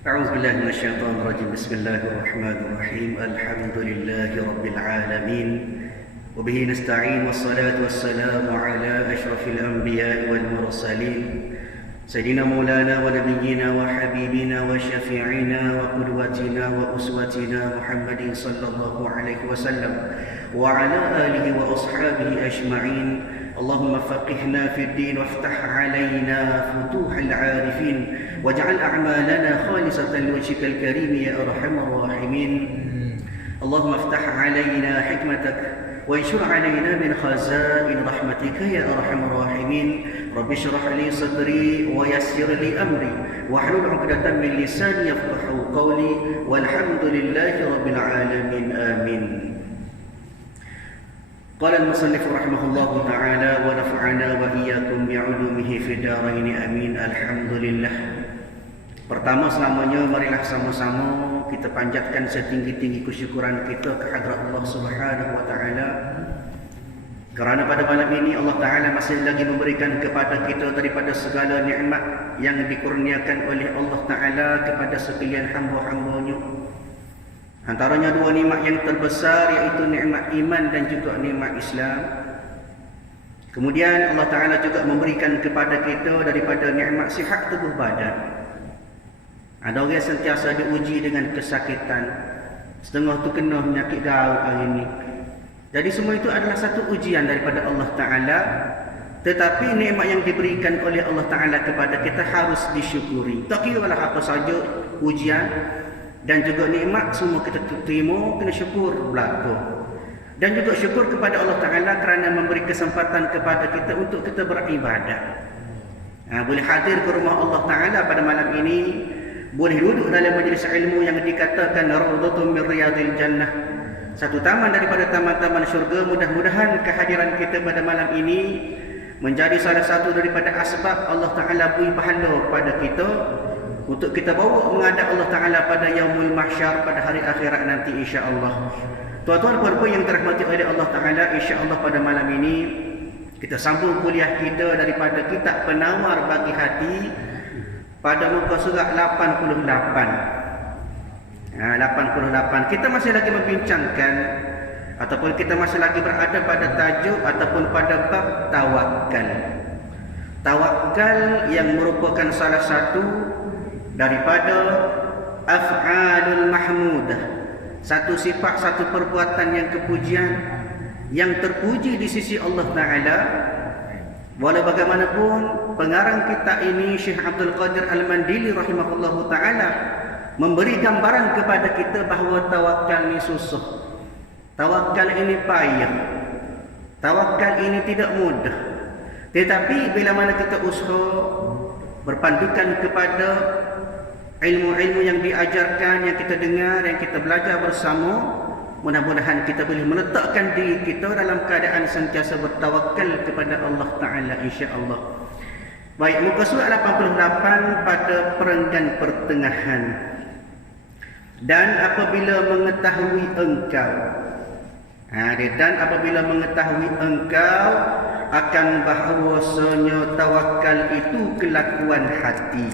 أعوذ بالله من الشيطان الرجيم. بسم الله الرحمن الرحيم. الحمد لله رب العالمين وبه نستعين والصلاة والسلام على أشرف الأنبياء والمرسلين سيدنا مولانا ونبينا وحبيبنا وشفيعنا وقدوتنا وأسوتنا محمد صلى الله عليه وسلم وعلى آله وأصحابه أجمعين. اللهم فقهنا في الدين وافتح علينا فتوح العارفين واجعل أعمالنا خالصة لوجهك الكريم يا أرحم الراحمين. اللهم افتح علينا حكمتك وانشر علينا من خزائن رحمتك يا أرحم الراحمين. رب اشرح لي صدري ويسر لي أمري واحلل عقدة من لساني يفقهوا قولي والحمد لله رب العالمين آمين. قال المصنف رحمه الله تعالى ونفعنا وإياكم بعلومه في الدارين آمين. Alhamdulillah. Pertama selamanya marilah sama-sama kita panjatkan setinggi-tinggi kesyukuran kita kehadrat Allah Subhanahu wa taala. Kerana pada malam ini Allah Taala masih lagi memberikan kepada kita daripada segala nikmat yang dikurniakan oleh Allah Taala kepada sekalian hamba-hambanya. Antaranya dua nikmat yang terbesar iaitu nikmat iman dan juga nikmat Islam. Kemudian Allah Taala juga memberikan kepada kita daripada nikmat sihat tubuh badan. Ada orang sentiasa diuji dengan kesakitan, setengah tu kena penyakit gaul hari ini. Jadi semua itu adalah satu ujian daripada Allah Taala. Tetapi nikmat yang diberikan oleh Allah Taala kepada kita harus disyukuri. Tak kira lah apa saja ujian dan juga nikmat semua kita terima, kena syukur berlaku. Dan juga syukur kepada Allah Taala kerana memberi kesempatan kepada kita untuk kita beribadat. Boleh hadir ke rumah Allah Taala pada malam ini, boleh duduk dalam majlis ilmu yang dikatakan Raudhatun min Riyadil Jannah, satu taman daripada taman-taman syurga. Mudah-mudahan kehadiran kita pada malam ini menjadi salah satu daripada asbab Allah Taala beri pahala pada kita untuk kita bawa menghadap Allah Taala pada yaumul mahsyar, pada hari akhirat nanti insya-Allah. Tuan-tuan puan-puan yang dirahmati oleh Allah Taala, insya-Allah pada malam ini kita sambung kuliah kita daripada kitab Penawar Bagi Hati pada muka surat 88. 88. Kita masih lagi membincangkan ataupun kita masih lagi berada pada tajuk ataupun pada bab tawakal. Tawakal yang merupakan salah satu daripada af'alul mahmudah, satu sifat, satu perbuatan yang kepujian, yang terpuji di sisi Allah Ta'ala. Walau bagaimanapun pengarang kitab ini Syekh Abdul Qadir Al-Mandili rahimahullahu ta'ala memberi gambaran kepada kita bahawa tawakal ini susah, tawakal ini payah, tawakal ini tidak mudah. Tetapi bila mana kita usaha berpandukan kepada ilmu-ilmu yang diajarkan, yang kita dengar, yang kita belajar bersama, mudah-mudahan kita boleh meletakkan diri kita dalam keadaan sentiasa bertawakal kepada Allah Ta'ala insya-Allah. Baik, muka surat 88 pada perenggan pertengahan. Dan apabila mengetahui engkau, dan apabila mengetahui engkau akan bahawasanya tawakal itu kelakuan hati.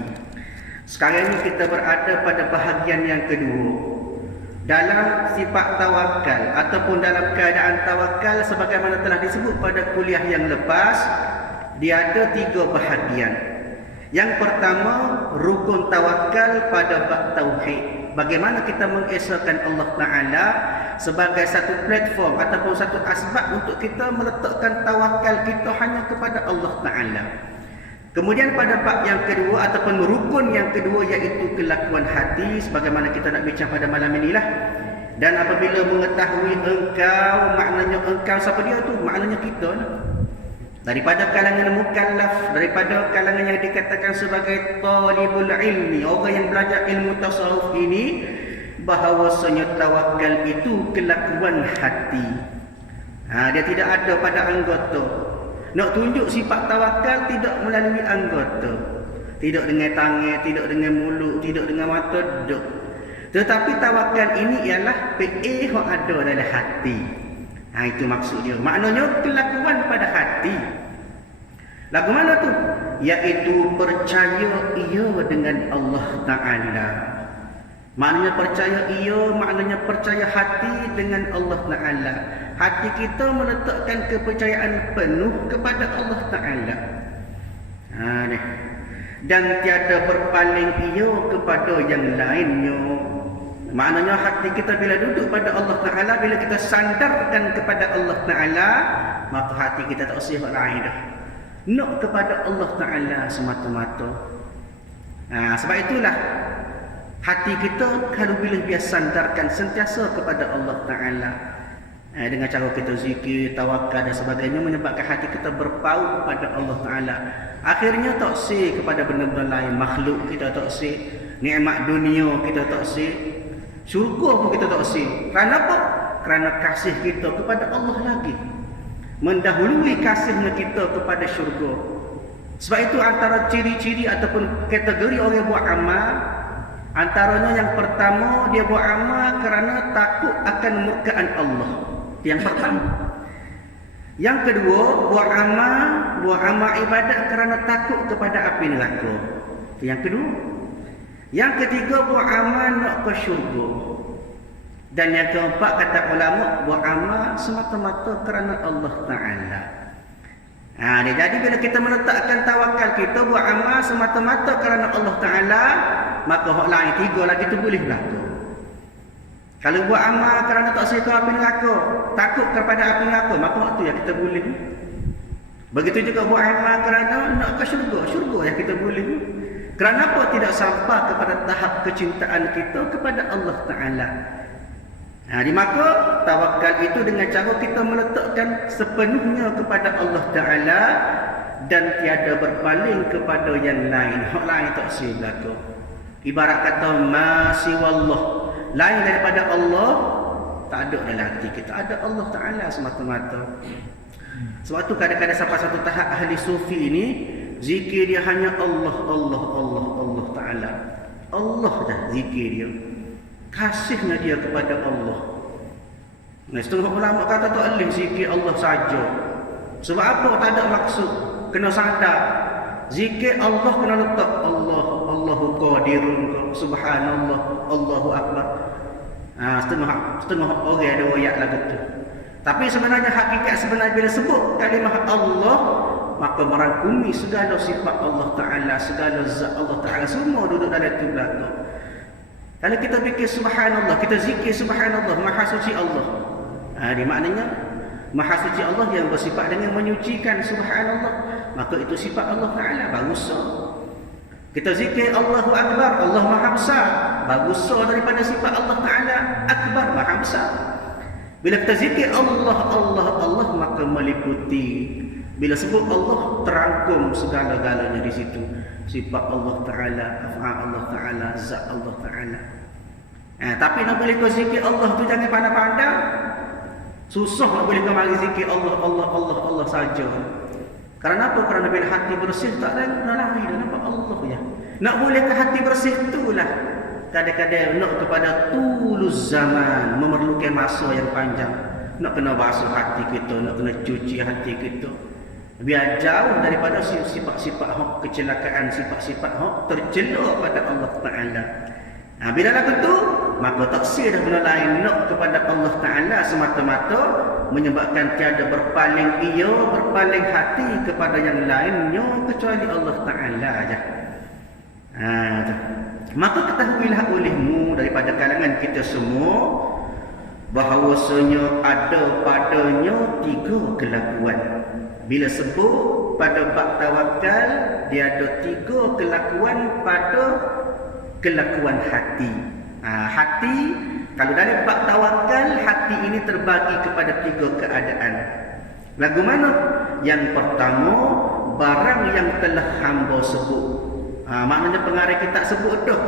Sekarang ini kita berada pada bahagian yang kedua. Dalam sifat tawakal ataupun dalam keadaan tawakal sebagaimana telah disebut pada kuliah yang lepas, dia ada 3 bahagian. Yang pertama, rukun tawakal pada bab tauhid. Bagaimana kita mengesahkan Allah Ta'ala sebagai satu platform ataupun satu asbab untuk kita meletakkan tawakal kita hanya kepada Allah Ta'ala. Kemudian pada bab yang kedua ataupun rukun yang kedua iaitu kelakuan hati, sebagaimana kita nak bincang pada malam inilah. Dan apabila mengetahui engkau, maknanya engkau siapa dia tu? Maknanya kita lah. Daripada kalangan mukallaf, daripada kalangan yang dikatakan sebagai talibul ilmi, orang yang belajar ilmu tasawuf ini, bahawasanya tawakal itu kelakuan hati. Dia tidak ada pada anggota. Nak tunjuk sifat tawakal tidak melalui anggota, tidak dengan tangan, tidak dengan mulut, tidak dengan mata, tidak. Tetapi tawakal ini ialah PA yang ada dalam hati. Itu maksud dia. Maknanya kelakuan pada hati. Lagu mana tu? iaitu percaya ia dengan Allah Ta'ala. Maknanya percaya ia, maknanya percaya hati dengan Allah Ta'ala. Hati kita meletakkan kepercayaan penuh kepada Allah Ta'ala. Dan tiada berpaling ia kepada yang lainnya. Maknanya hati kita bila duduk pada Allah Ta'ala, bila kita sandarkan kepada Allah Ta'ala, maka hati kita tak usah lain dah. Nak kepada Allah Ta'ala semata-mata. Sebab itulah hati kita kalau bila biasa sandarkan sentiasa kepada Allah Ta'ala, dengan cara kita zikir, tawakal dan sebagainya, menyebabkan hati kita berpaut pada Allah Ta'ala. Akhirnya tak si kepada benda-benda lain, makhluk kita tak si, nikmat dunia kita tak si, syurga pun kita tak si. Kerana apa? Kerana kasih kita kepada Allah lagi mendahului kasihnya kita kepada syurga. Sebab itu antara ciri-ciri ataupun kategori orang buat amal, antaranya yang pertama, dia buat amal kerana takut akan murkaan Allah. Yang pertama. Yang kedua, buat amal ibadat kerana takut kepada api neraka. Yang kedua. Yang ketiga, buat amal nak ke syurga. Dan yang keempat, kata ulama, buat amal semata-mata kerana Allah Ta'ala. Jadi bila kita meletakkan tawakal kita, buat amal semata-mata kerana Allah Ta'ala, maka hak lain tiga lagi tu boleh berlaku. Kalau buat amal kerana tak suka api neraka, takut kepada api neraka, maka waktu yang kita boleh. Begitu juga buat amal kerana nak ke syurga yang kita boleh. Kerana apa? Tidak sampai kepada tahap kecintaan kita kepada Allah Ta'ala. Di maka tawakal itu dengan cara kita meletakkan sepenuhnya kepada Allah Ta'ala dan tiada berpaling kepada yang lain. Hak lain tak sih berlaku. Ibarat kata masiwallah, lain daripada Allah tak ada dalam hati kita, ada Allah Ta'ala semata-mata. Sebab tu kadang-kadang sampai satu tahap ahli sufi ini, zikir dia hanya Allah Ta'ala. Allah dah zikir dia, kasihnya dia kepada Allah. Setengah ulama kata tak boleh zikir Allah saja. Sebab apa? Tak ada maksud. Kena sadar, zikir Allah kena letak Allahu qadirun, subhanallah, Allahu akbar. Setengah orang ada ayat lagu tu. Tapi sebenarnya hakikat sebenar bila sebut kalimah Allah, maka merangkumi segala sifat Allah Ta'ala, segala zat Allah Ta'ala, semua duduk dalam itu belakang. Kalau kita fikir subhanallah, kita zikir subhanallah, maha suci Allah. Dia maknanya maha suci Allah yang bersifat dengan menyucikan, subhanallah, maka itu sifat Allah Ta'ala, bagus. Kita zikir Allahu Akbar, Allah maha besar, bagus daripada sifat Allah Ta'ala, akbar, maha besar. Bila kita zikir Allah, maka meliputi. Bila sebut Allah, terangkum segala-galanya di situ. Sifat Allah Ta'ala, af'al Allah Ta'ala, zat Allah Ta'ala. Tapi nak boleh kau zikir Allah tu jangan pandang-pandang. Susah nak boleh kau mari zikir Allah saja. Kerana apa? Kerana bila hati bersih tak ada lain dah nampak Allah ya. Nak boleh ke hati bersih itulah kadang-kadang nak kepada tulus zaman, memerlukan masa yang panjang. Nak kena basuh hati kita, nak kena cuci hati kita, biar jauh daripada sifat-sifat hak kecelakaan, sifat-sifat hak tercela pada Allah Ta'ala. Bila lagu tu, maka taksir dah benda lain, nak kepada Allah Ta'ala semata-mata, menyebabkan tiada berpaling hati kepada yang lainnya kecuali Allah Ta'ala aja. Maka ketahuilah olehmu daripada kalangan kita semua, bahawasanya ada padanya tiga kelakuan. Bila sebut pada bab tawakal, dia ada tiga kelakuan pada kelakuan hati. Hati, kalau dari bab tawakal, hati ini terbagi kepada tiga keadaan. Lagu mana? Yang pertama, barang yang telah hamba sebut. Maknanya pengarang kita sebut dah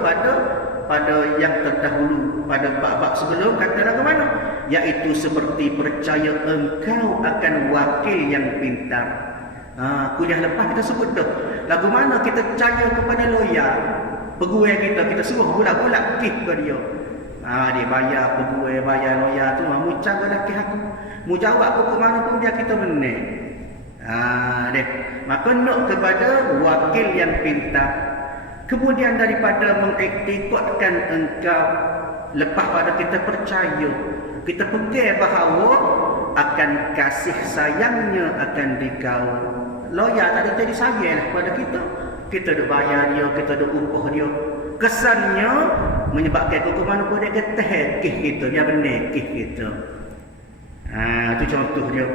pada yang terdahulu, pada bab-bab sebelum, kata lagu mana? Iaitu seperti percaya engkau akan wakil yang pintar. Kuliah lepas kita sebut dah. Lagu mana kita percaya kepada lawyer, pegawai kita suruh bulat-bulat kih ke dia. Dia bayar pegawai, bayar lawyer tu, mu cara laki aku. Mu jawab pokok mana pun dia kita benar. Deh. Maka nak kepada wakil yang pintar. Kemudian daripada mengiktikadkan engkau, lepas pada kita percaya, kita pegang bahawa akan kasih sayangnya akan dikau. Loya tadi jadi sayang lah pada kita. Kita duk bayar dia, kita duk upah dia. Kesannya menyebabkan hukuman pun dia kata kih kita, dia benar kih kita. Itu contoh dia.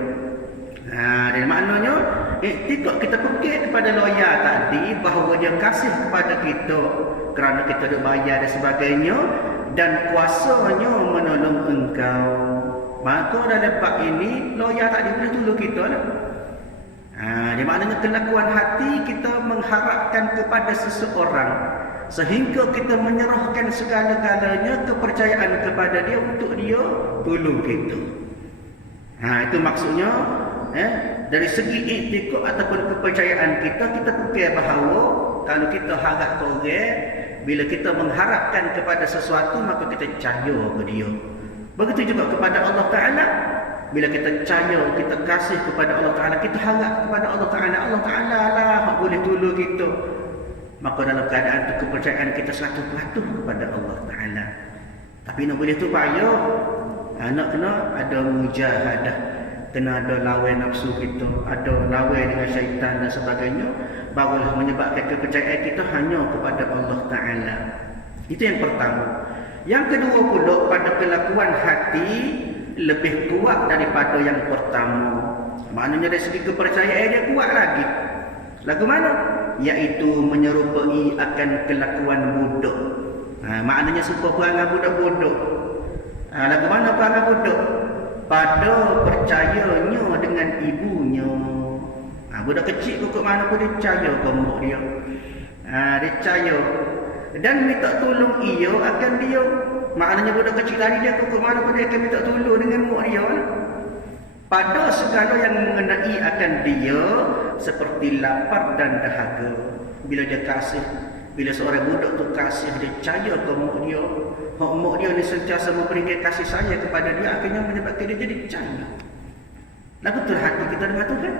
Dan maknanya iktikad kita pegang kepada loya tadi bahawa dia kasih kepada kita kerana kita duk bayar dan sebagainya, dan kuasanya menolong engkau. Maka dalam bab ini loya tadi boleh tolong kita lah. Di maknanya kelakuan hati kita mengharapkan kepada seseorang sehingga kita menyerahkan segala-galanya kepercayaan kepada dia untuk dia tolong kita. Itu maksudnya dari segi iktikad ataupun kepercayaan kita fikir bahawa kalau kita harap ke orang, bila kita mengharapkan kepada sesuatu maka kita percaya ke dia. Begitu juga kepada Allah Ta'ala. Bila kita percaya, kita kasih kepada Allah Ta'ala, kita harap kepada Allah Ta'ala, Allah Ta'ala lah boleh tolong kita. Maka dalam keadaan itu kepercayaan kita 100% kepada Allah Ta'ala. Tapi nak boleh tu payah. Nak kena ada mujahadah, kena ada lawan nafsu kita, ada lawan dengan syaitan dan sebagainya, barulah menyebabkan kepercayaan kita hanya kepada Allah Ta'ala. Itu yang pertama. Yang kedua pula, pada kelakuan hati lebih kuat daripada yang pertama. Maknanya dari segi kepercayaan dia kuat lagi. Lagu mana? Iaitu menyerupai akan kelakuan budak. Maknanya serupa perangai budak-budak. Lagu mana perangai budak? Pada percayanya dengan ibunya. Budak kecil kok mana pun dia percaya ke mak dia. Dia percaya dan minta tolong ia akan dia. Maknanya budak kecil tadi dia kok mana pun dia akan minta tolong dengan mak dia. Pada segala yang mengenai akan dia seperti lapar dan dahaga. Bila dia kasih, bila seorang budak tu kasih, dia percaya ke mak dia. Mak dia ni sentiasa memberikan kasih sayang kepada dia, akhirnya menyebabkan dia jadi percaya. Lagu betul hati kita dengan Tuhan.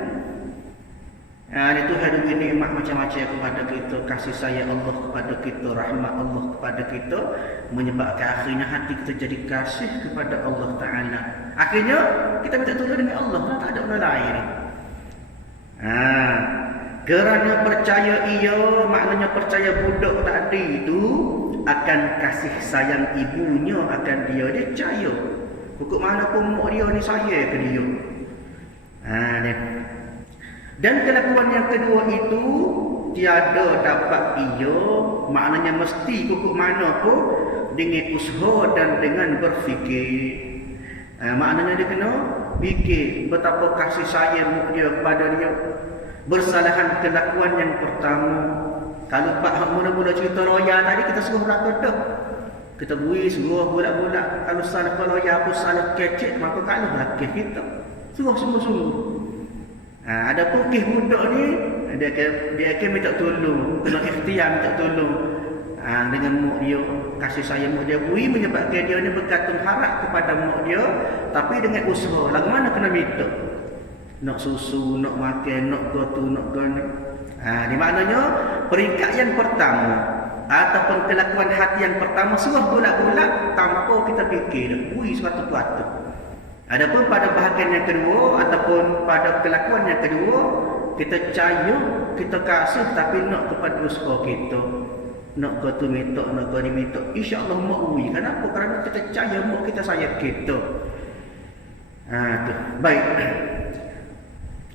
Tuhan beri nikmat macam-macam kepada kita, kasih sayang Allah kepada kita, rahmat Allah kepada kita, menyebabkan akhirnya hati kita jadi kasih kepada Allah Ta'ala. Akhirnya kita minta tolong dengan Allah, tak ada orang lain. Kerana percaya ia, maknanya percaya budak tadi itu akan kasih sayang ibunya akan dia. Dia percaya pokok mana pun mak dia ni sayang ke dia. Dan kelakuan yang kedua itu tiada dapat ia, maknanya mesti pokok mana pun dengan usaha dan dengan berfikir. Maknanya dia kena fikir betapa kasih sayang dia kepada dia. Bersalahan kelakuan yang pertama. Kalau pak mula-mula cerita roya tadi kita suruh berlaku dah. Kita bui suruh bulat-bulat. Kalau salah roya aku salah kecek, maka kalah laki kita. Suruh sungguh-sungguh. Ada pun kes budak ni dia akan minta tolong, kena ikhtiar minta tolong dengan mak dia, kasih sayang mak dia bui menyebabkan dia ni bergantung harap kepada mak dia, tapi dengan usaha. Lagu mana kena minta? Nak susu, nak makan, nak gotu, nak gani. Di maknanya peringkat yang pertama ataupun kelakuan hati yang pertama suruh bulat-bulat tanpa kita fikir, bui suatu-suatu. Adapun pada bahagian yang kedua ataupun pada kelakuan yang kedua, kita percaya, kita kasih tapi nak kepada usaha kita. Nak ke tu minta, nak ke ni minta. InsyaAllah mak ui. Kenapa? Kerana kita percaya mak kita sayang kita. Tu. Baik.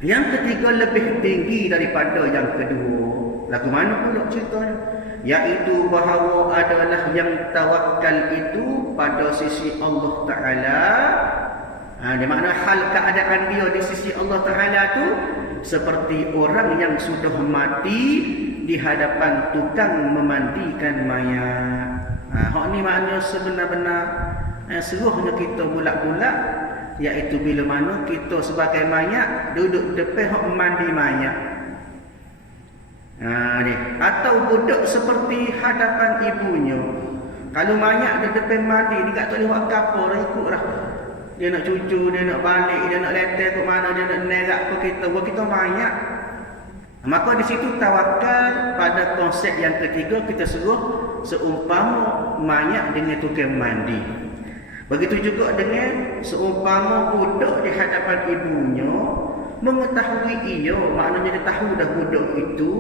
Yang ketiga lebih tinggi daripada yang kedua. Lagu mana pula ceritanya? Iaitu bahawa adalah yang tawakal itu pada sisi Allah Ta'ala. Di mana hal keadaan dia di sisi Allah Ta'ala tu seperti orang yang sudah mati di hadapan tukang memandikan mayat. Hak ni maknanya sebenar-benar seluruhnya kita bulat-bulat, iaitu bila mana kita sebagai mayat duduk depan hak mandi mayat. Atau budak seperti hadapan ibunya. Kalau mayat di depan mandi ni tak boleh buat apa dah, ikut dah. Dia nak cucu, dia nak balik, dia nak letak ke mana, dia nak nerak ke kita. Buat kita banyak. Maka di situ tawakal pada konsep yang ketiga kita suruh seumpama mayat dengan tukang mandi. Begitu juga dengan seumpama budak di hadapan ibunya mengetahui ia, maknanya dia tahu dah budak itu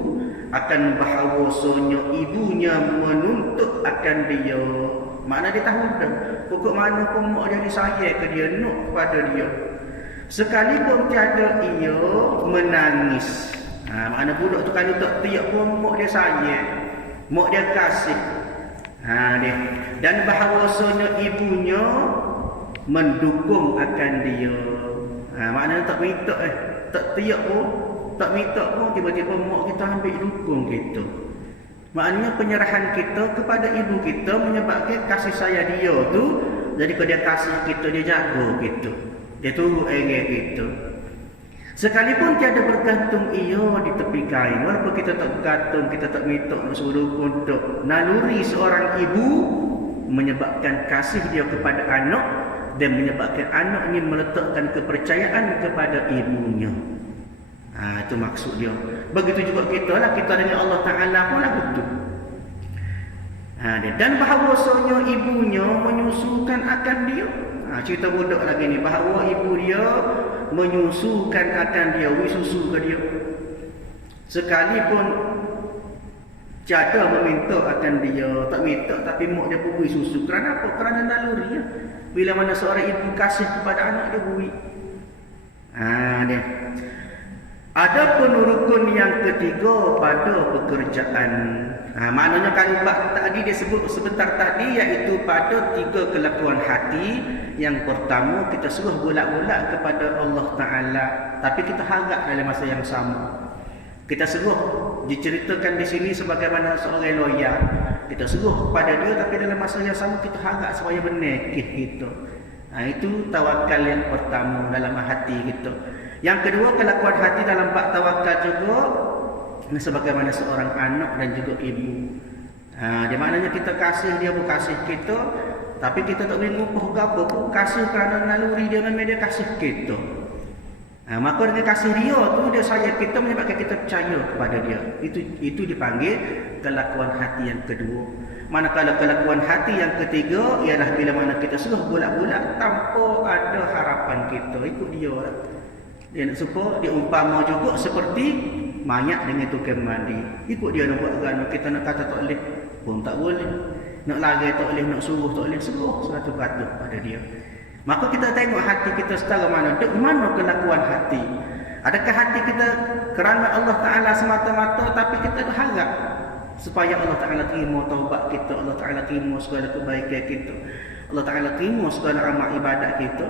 akan bahawasanya ibunya menuntut akan dia. Makna dia tahu dah pokok mana pun mak dia disayang ke dia, nuk kepada dia. Sekalipun tiada ia menangis. Makna budak tu kalau tak tiap pun mak dia sayang, mak dia kasih. Dia. Dan bahawasanya ibunya mendukung akan dia. Maknanya tak minta tak tiap pun, tak minta pun tiba-tiba mak kita ambil dukung kita. Maknanya penyerahan kita kepada ibu kita menyebabkan kasih sayang dia tu, jadi kalau dia kasih kita, dia jaga kita, dia turut kita. Sekalipun tiada bergantung ia di tepi kain, walaupun kita tak bergantung, kita tak minta nak suruh untuk naluri seorang ibu menyebabkan kasih dia kepada anak dan menyebabkan anak ini meletakkan kepercayaan kepada ibunya. Itu maksud dia. Begitu juga kita lah, kita dengan Allah Ta'ala pun lah begitu. Dan bahawasanya ibunya menyusukan akan dia. Cerita budak lagi ni, bahawa ibu dia menyusukan akan dia, susu ke dia. Sekalipun tiada meminta akan dia, tak minta tapi mak dia beri susu. Kerana apa? Kerana naluri ya. Bila mana seorang ibu kasih kepada anak dia beri. Dia. Adapun rukun yang ketiga pada pekerjaan. Maknanya kalau tadi dia sebut sebentar tadi, iaitu pada 3 kelakuan hati. Yang pertama, kita suruh bolak-bolak kepada Allah Ta'ala, tapi kita harap dalam masa yang sama. Kita suruh diceritakan di sini sebagaimana seorang lawyer. Kita suruh kepada dia, tapi dalam masa yang sama kita harap supaya benar kita. Itu tawakal yang pertama dalam hati kita. Yang kedua, kelakuan hati dalam bab tawakal juga sebagaimana seorang anak dan juga ibu. Di maknanya kita kasih dia, bukan kasih kita, tapi kita tak boleh ngumpah apa pun, kasih kerana naluri dia, memang dia kasih kita. Maka dengan kasih dia tu, dia sayang kita menyebabkan kita percaya kepada dia. Itu dipanggil kelakuan hati yang kedua. Manakala kelakuan hati yang ketiga ialah bila mana kita suruh bulat-bulat tanpa ada harapan kita, ikut dia lah. Dia nak supaya dia umpama juga seperti mayat dengan tukang mandi. Ikut dia nak buat kerana kita nak kata tak boleh pun tak boleh. Nak lari tak boleh, nak suruh tak boleh, suruh 100% pada dia. Maka kita tengok hati kita setara mana, dek mana kelakuan hati. Adakah hati kita kerana Allah Ta'ala semata-mata, tapi kita berharap supaya Allah Ta'ala terima taubat kita, Allah Ta'ala terima segala kebaikan kita, Allah Ta'ala terima segala amal ibadat kita.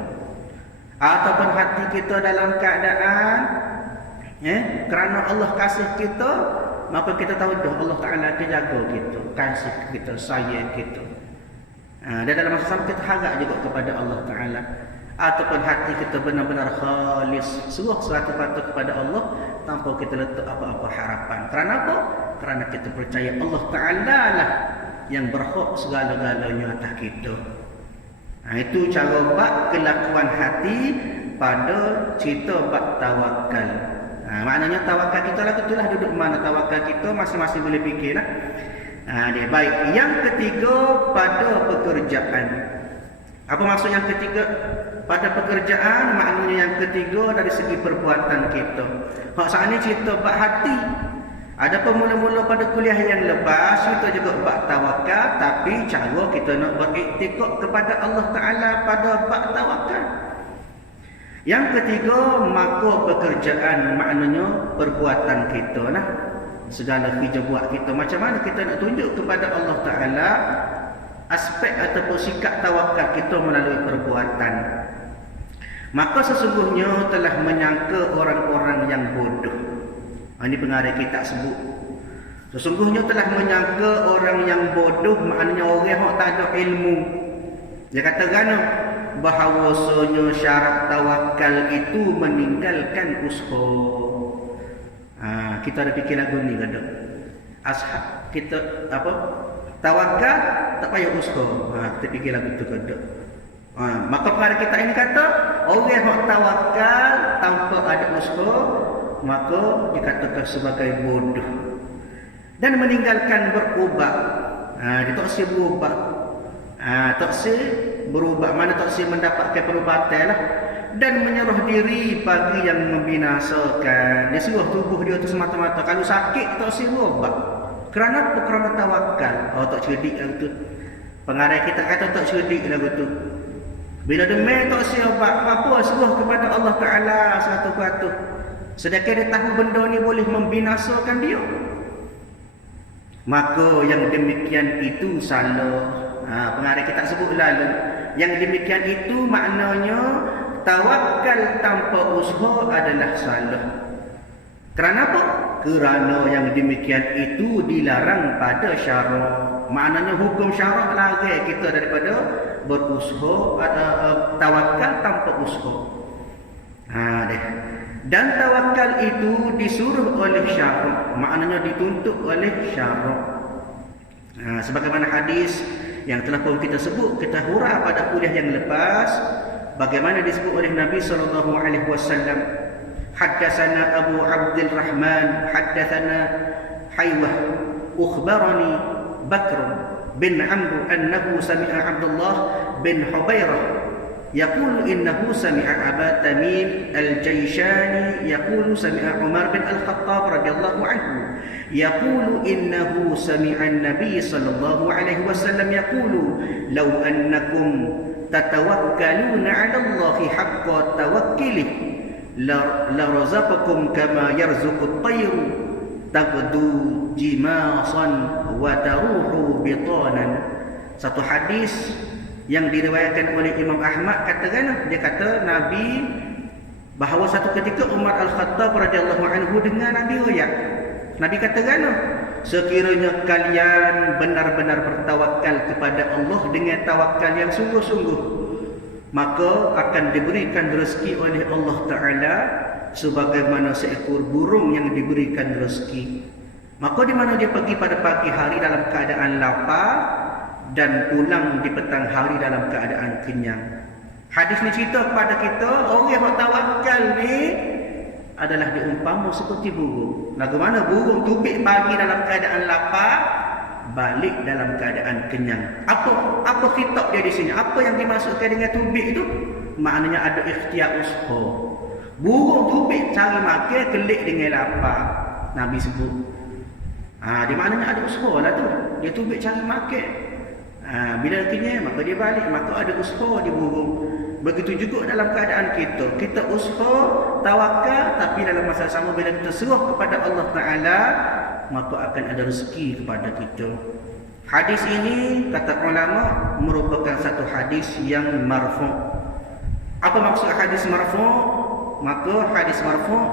Ataupun hati kita dalam keadaan kerana Allah kasih kita, maka kita tahu dah Allah Ta'ala akan jaga kita, kasih kita, sayang kita. Dan dalam masa sama kita harap juga kepada Allah Ta'ala. Ataupun hati kita benar-benar khalis, seluruh 100% kepada Allah tanpa kita letak apa-apa harapan. Kerana apa? Kerana kita percaya Allah Ta'ala lah yang berhak segala-galanya atas kita. Itu cara bab kelakuan hati pada cerita bab tawakal. Maknanya tawakal kita lah, itulah duduk mana tawakal kita, masing-masing boleh fikirlah. Dia baik. Yang ketiga pada pekerjaan. Apa maksud yang ketiga? Pada pekerjaan, maknanya yang ketiga dari segi perbuatan kita. Saat ini cerita bab hati. Ada pemula-mula pada kuliah yang lepas, kita juga bab tawakal, tapi cara kita nak beriktikad kepada Allah Ta'ala pada bab tawakal. Yang ketiga, maka pekerjaan, maknanya perbuatan kita lah. Segala kerja buat kita, macam mana kita nak tunjuk kepada Allah Ta'ala aspek ataupun sikap tawakal kita melalui perbuatan. Maka sesungguhnya telah menyangka orang-orang yang bodoh. Ini pengarang kitab sebut. Sesungguhnya telah menyangka orang yang bodoh, maknanya orang yang tak ada ilmu. Dia kata kerana bahawasanya syarat tawakal itu meninggalkan usaha. Kita ada fikir lagu ni kada. Ashab kita apa? Tawakal tak payah usaha. Kita fikir lagu tu kada. Maka pengarang kita ini kata, orang yang tawakal tanpa ada usaha, maka dikatakan sebagai bodoh. Dan meninggalkan berubat. Dia tak si berubat. Tak si berubat. Mana tak si mendapatkan perubatan lah. Dan menyerah diri bagi yang membinasakan. Dia suruh tubuh dia tu semata-mata. Kalau sakit tak si berubat. Kerana apa? Kerana tawakal. Tak cerdik lah betul. Pengarang kita kata tak cerdik lah betul. Bila demam tak si obat. Apa? Suruh kepada Allah Ta'ala 100%. Sedangkan dia tahu benda ni boleh membinasakan dia. Maka yang demikian itu salah. Pengarang kita sebut lalu. Yang demikian itu maknanya tawakal tanpa usaha adalah salah. Kerana apa? Kerana yang demikian itu dilarang pada syarak. Maknanya hukum syarak larang kita daripada berusaha, tawakal tanpa usaha. Dan tawakal itu disuruh oleh syarak. Maknanya dituntut oleh syarak. Sebagaimana hadis yang telah pun kita sebut, kita hurah pada kuliah yang lepas, bagaimana disebut oleh Nabi SAW. Haddatsana Abu Abdul Rahman, haddatsana Haywah, ukhbarani Bakr bin Amr annahu sami'a Abdullah bin Hubairah يقول إنه سمع أبا تميم الجيشاني يقول سمع عمر بن الخطاب رضي الله عنه يقول إنه سمع النبي صلى الله عليه وسلم يقول لو أنكم تتوكلون على الله حق توكله لرزقكم كما يرزق الطير تغدو جماصا وتروح بطانا. Satu hadis yang diriwayatkan oleh Imam Ahmad katakan, dia kata Nabi bahawa satu ketika Umar Al-Khattab radhiyallahu anhu dengar Nabi royak. Nabi katakan, sekiranya kalian benar-benar bertawakal kepada Allah dengan tawakal yang sungguh-sungguh, maka akan diberikan rezeki oleh Allah Ta'ala sebagaimana seekor burung yang diberikan rezeki. Maka di mana dia pergi pada pagi hari dalam keadaan lapar dan pulang di petang hari dalam keadaan kenyang. Hadis ni cerita kepada kita, orang yang bertawakal ni adalah diumpama seperti burung. Lagu mana burung tubik pagi dalam keadaan lapar, balik dalam keadaan kenyang. Apa khitab dia di sini? Apa yang dimaksudkan dengan tubik itu? Maknanya ada ikhtiar usaha. Burung tubik cari makan, kelik dengan lapar. Nabi sebut. Di maknanya ada usaha lah tu. Dia tubik cari makan. Bila kenyang maka dia balik, maka ada usaha di burung. Begitu juga dalam keadaan kita. Kita usaha, tawakal, tapi dalam masa sama bila kita serah kepada Allah Ta'ala, maka akan ada rezeki kepada kita. Hadis ini kata ulama merupakan satu hadis yang marfu'. Apa maksud hadis marfu'? Maka hadis marfu'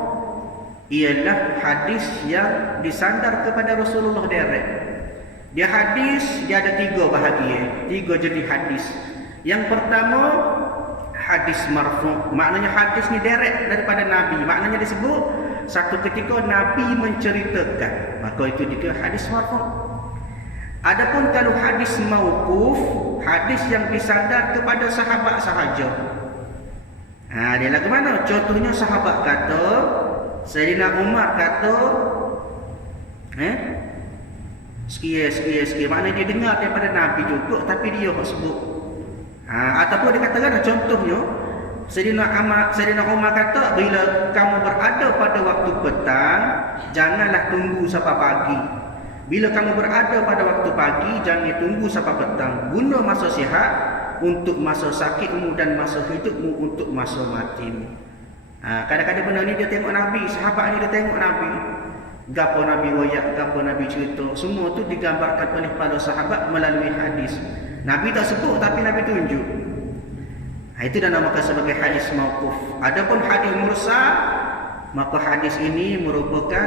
ialah hadis yang disandar kepada Rasulullah direct. Dia hadis, dia ada 3 bahagian, 3 jenis hadis. Yang pertama, hadis marfu'. Maknanya hadis ni direct daripada Nabi. Maknanya disebut satu ketika Nabi menceritakan, maka itu juga hadis marfu'. Adapun kalau hadis mauquf, hadis yang disandar kepada sahabat sahaja. Dia lagu mana? Contohnya sahabat kata, Sayyidina Umar kata, sekian. Maknanya dia dengar daripada Nabi juga, tapi dia tak sebut. Ataupun dia katakan contohnya, Sayyidina Umar kata, bila kamu berada pada waktu petang, janganlah tunggu sampai pagi. Bila kamu berada pada waktu pagi, jangan tunggu sampai petang. Guna masa sihat untuk masa sakitmu dan masa hidupmu untuk masa matimu. Kadang-kadang benda ni dia tengok Nabi, sahabat ni dia tengok Nabi. Gapo Nabi royak, gapo Nabi cerita, semua tu digambarkan oleh para sahabat melalui hadis. Nabi tak sebut tapi Nabi tunjuk. Itu dinamakan sebagai hadis mauquf. Adapun hadis mursal, maka hadis ini merupakan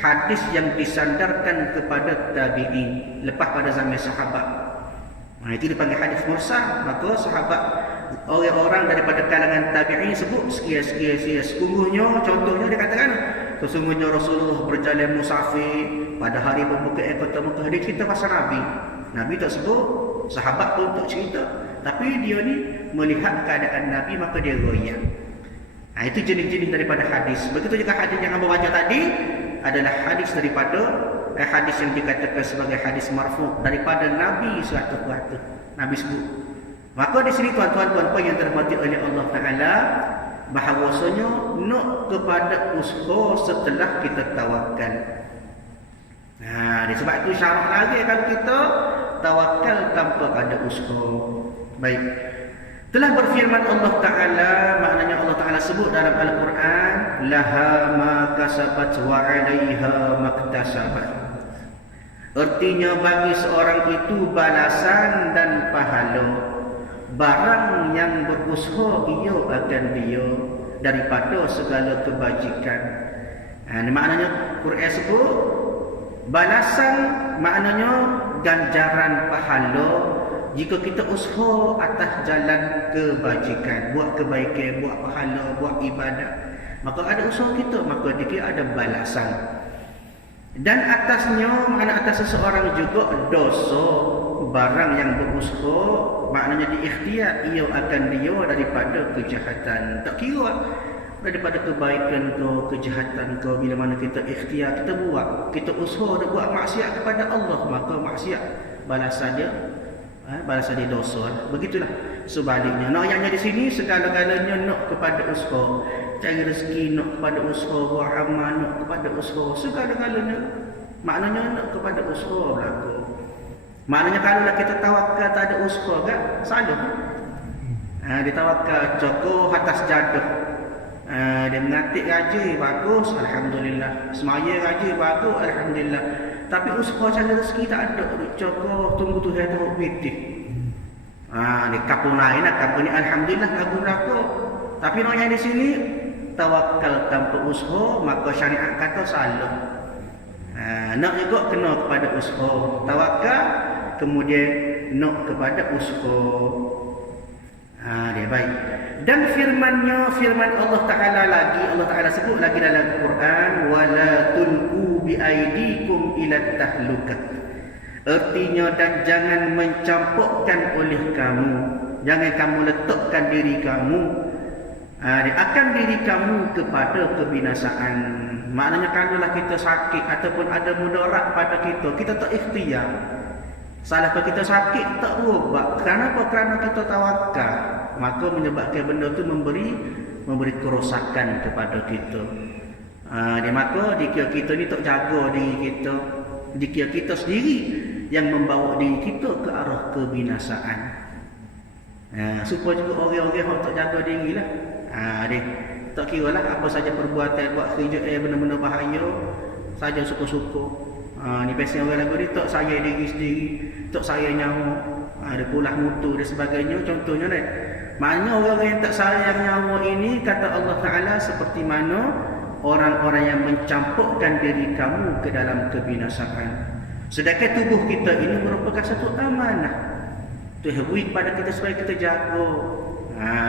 hadis yang disandarkan kepada tabi'in lepas pada zaman sahabat. Itu dipanggil hadis mursal. Maka sahabat, orang-orang daripada kalangan tabi'in sebut sekian. Sesungguhnya, contohnya dia katakan, sesungguhnya Rasulullah berjalan musafir pada hari pembukaan kota Mekah. Dia cerita pasal Nabi. Nabi tak sebut, sahabat pun tak cerita. Tapi dia ni melihat keadaan Nabi maka dia goyang. Itu jenis-jenis daripada hadis. Begitu juga hadis yang Anda baca tadi adalah hadis daripada hadis yang dikatakan sebagai hadis marfu daripada Nabi suatu waktu. Nabi sebut. Maka di sini tuan-tuan puan-puan yang dirahmati oleh Allah Taala, bahawasanya nak kepada usaha setelah kita tawakal. Sebab itu syarat lagi kalau kita tawakal tanpa ada usaha. Baik. Telah berfirman Allah Ta'ala, maknanya Allah Ta'ala sebut dalam Al-Quran, laha ma kasabat wa 'alaiha maktasabat. Artinya bagi seorang itu balasan dan pahala. Barang yang berusaha ia akan dia daripada segala kebajikan. Ini maknanya Quran sebut balasan, maknanya ganjaran pahala jika kita usaha atas jalan kebajikan, buat kebaikan, buat pahala, buat ibadat, maka ada usaha kita, maka dia ada balasan. Dan atasnya, makna atas seseorang juga dosa, barang yang berusaha, maknanya diikhtiar ia akan dia daripada kejahatan. Tak kira daripada kebaikan kau, kejahatan kau, bila mana kita ikhtiar, kita buat, kita usaha dan buat maksiat kepada Allah, maka maksiat balasan dia dosa. Begitulah sebaliknya. Nak ayatnya di sini segala-galanya nak kepada usaha. Cari rezeki nak kepada usaha, buat amal nak kepada usaha, segala-galanya maknanya nak kepada usaha berlaku. Maknanya kalau kita tawakal tak ada usaha kan salah. Dia tawakal Joko atas jaduh. Dia mengatik gaji bagus, alhamdulillah. Semaya gaji bagus, alhamdulillah. Tapi usaha cari rezeki tak ada. Joko tunggu Tuhan tahu pitih. Di kapung lain nak kapung ni alhamdulillah lagu berlaku. Tapi nak yang di sini tawakal tanpa usaha, maka syariat kata salah. Nak juga kena kepada usaha. Tawakal kemudian nak kepada usaha. Dia baik. Dan firman Allah Ta'ala lagi, Allah Ta'ala sebut lagi dalam Quran, wala tulqu bi aidikum ila tahlukah. Artinya, dan jangan mencampurkan oleh kamu, jangan kamu letakkan diri kamu akan diri kamu kepada kebinasaan. Maknanya kalaulah kita sakit ataupun ada mudarat pada kita, kita tak ikhtiar. Salah kalau kita sakit tak berubat. Kenapa? Kerana kita tawakal, maka menyebabkan benda itu memberi kerosakan kepada kita. Maka dikira kita ni tak jaga diri kita, dikira kita sendiri yang membawa diri kita ke arah kebinasaan. Supaya juga orang-orang yang tak jaga diri lah. Dia tak kira lah apa saja perbuatan buat kerja benda-benda bahaya saja suka-suka. Ni biasa orang lagu ni tak sayang diri sendiri, tak sayang nyawa, ada pulah mutu dan sebagainya. Contohnya ni, maknanya orang-orang yang tak sayang nyawa ini, kata Allah Ta'ala, seperti mana orang-orang yang mencampurkan diri kamu ke dalam kebinasaan. Sedangkan tubuh kita ini merupakan satu amanah Tuhan beri kepada kita supaya kita jaga.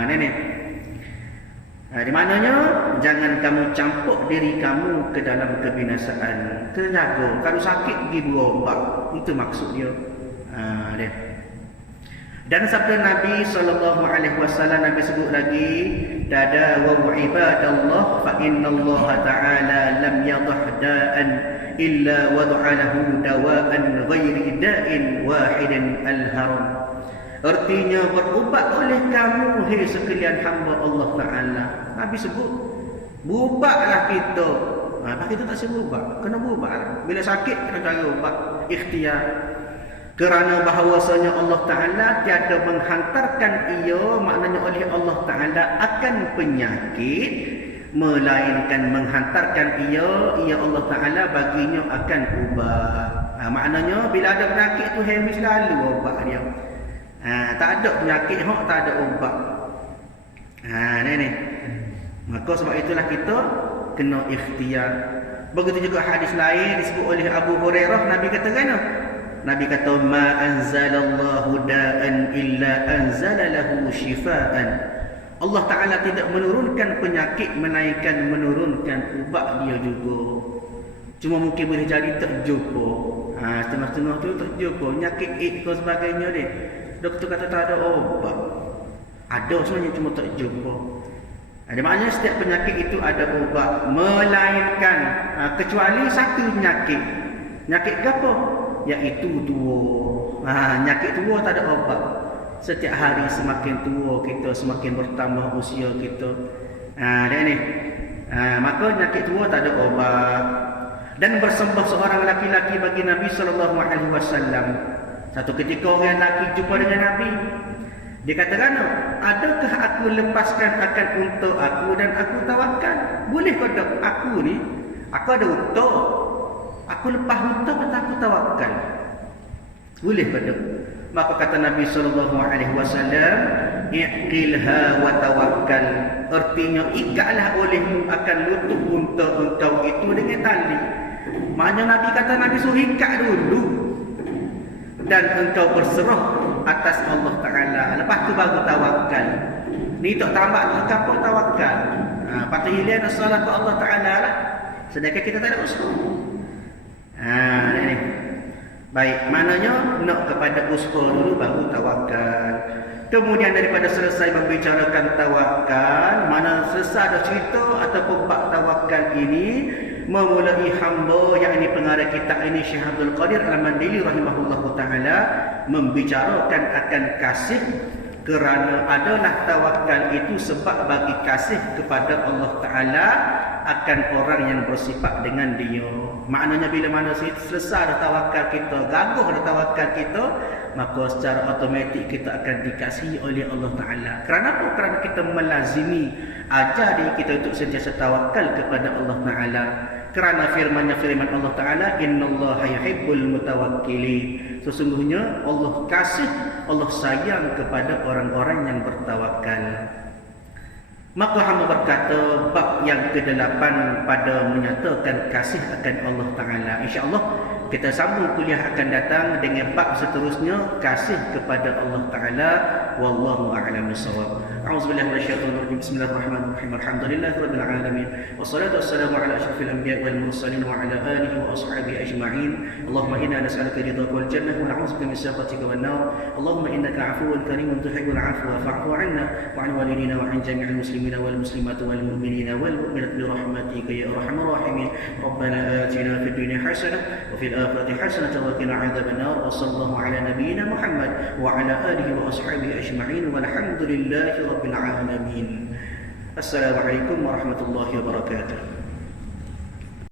Ni di mananya jangan kamu campur diri kamu ke dalam kebinasaan. Kena jaga. Kalau sakit pergi berobat. Itu maksud dia. Dia. Dan sabda Nabi SAW, Nabi sebut lagi, dada wa ibadallah fa innallaha ta'ala lam yadah da'an illa wada'alahu dawa'an ghairi da'in wahidin al-haram. Artinya berubat oleh kamu, hei sekalian hamba Allah Ta'ala. Nabi sebut, berubatlah kita. Tapi kita tak siap berubat. Kena berubat. Bila sakit, kena cari ubat. Ikhtiar. Kerana bahawasanya Allah Ta'ala tiada menghantarkan ia, maknanya oleh Allah Ta'ala akan penyakit, melainkan menghantarkan ia Allah Ta'ala baginya akan ubat. Maknanya bila ada penyakit tu, hei selalu ubat dia. Tak ada penyakit tak ada ubat. Ni. Maka sebab itulah kita kena ikhtiar. Begitu juga hadis lain disebut oleh Abu Hurairah, Nabi kata kan? Nabi kata, ma anzalallahu da'an illa anzala lahu shifaan. Allah Ta'ala tidak menurunkan penyakit melainkan menurunkan ubat dia juga. Cuma mungkin boleh jadi tak jumpa. Setengah-setengah tu tak jumpa. Penyakit ke sebagainya dia. Doktor kata tak ada obat. Ada sebenarnya, cuma tak jumpa. Ada maknanya setiap penyakit itu ada obat, melainkan kecuali satu penyakit. Penyakit apa? Iaitu tua. Penyakit tua tak ada obat. Setiap hari semakin tua kita, semakin bertambah usia kita. Dia ni. Maka penyakit tua tak ada obat. Dan bersembah seorang laki-laki bagi Nabi SAW. Satu ketika orang lelaki jumpa dengan Nabi, dia katakan, adakah aku lepaskan akan untuk aku dan aku tawakal? Boleh kau tak? Aku ni, aku ada untuk. Aku lepas untuk atau aku tawakal? Boleh kau tak? Maka kata Nabi SAW, Iqilha wa tawakkal. Artinya, ikatlah olehmu akan lutut untuk engkau itu dengan tali. Maknanya Nabi kata, Nabi suruh ikat dulu. Dan engkau berserah atas Allah Ta'ala. Lepas tu baru tawakal. Ni tak tambah tak apa tawakal. Patut hilang salah ke Allah Ta'ala lah. Sedangkan kita tak ada usaha. Ni. Baik, maknanya nak kepada usaha dulu baru tawakal. Kemudian daripada selesai membicarakan tawakal, mana selesai dah cerita ataupun bab tawakal ini, memulai hamba yang ini pengarah kitab ini Syekh Abdul Qadir Al-Mandili rahimahullahu taala membicarakan akan kasih, kerana adalah tawakal itu sebab bagi kasih kepada Allah Taala akan orang yang bersifat dengan dia. Maknanya bila mana selesai dah tawakal kita, gagah dah tawakal kita, maka secara automatik kita akan dikasihi oleh Allah Taala. Kerana apa? Kerana kita melazimi ajar diri kita untuk sentiasa tawakal kepada Allah Taala. Kerana firman Allah Ta'ala, innallaha yuhibbul mutawakkilin. Sesungguhnya Allah kasih, Allah sayang kepada orang-orang yang bertawakal. Maka hamba berkata, bab yang ke-8 pada menyatakan kasih akan Allah Ta'ala. InsyaAllah kita sambung kuliah akan datang dengan bab seterusnya, kasih kepada Allah Ta'ala. Wallahu a'lam bissawab. A'udzubillahi minasyaitonir rajim. Bismillahirrahmanirrahim. Alhamdulillahirabbil alamin. Wassalatu wassalamu ala asyrafil anbiya'i wal mursalin wa ala alihi wa ashabihi ajma'in. Allahumma inna nas'aluka ridhaka wal jannah wa na'udzubika min sakhatika wan nar. Allahumma innaka 'afuwwun karimun tuhibbul 'afwa fa'fu 'anna wa 'an walidina wa 'an jami'il muslimina wal muslimati wal mu'minina wal mu'minati bi rahmatika ya arhamar rahimin. Rabbana atina fid dunya hasanah wa fil akhirati hasanah wa qina 'adzaban nar. Wa sallallahu ala nabiyyina Muhammad wa ala alihi wa ashabihi ajma'in walhamdulillahi rabbil alamin. Assalamualaikum warahmatullahi wabarakatuh.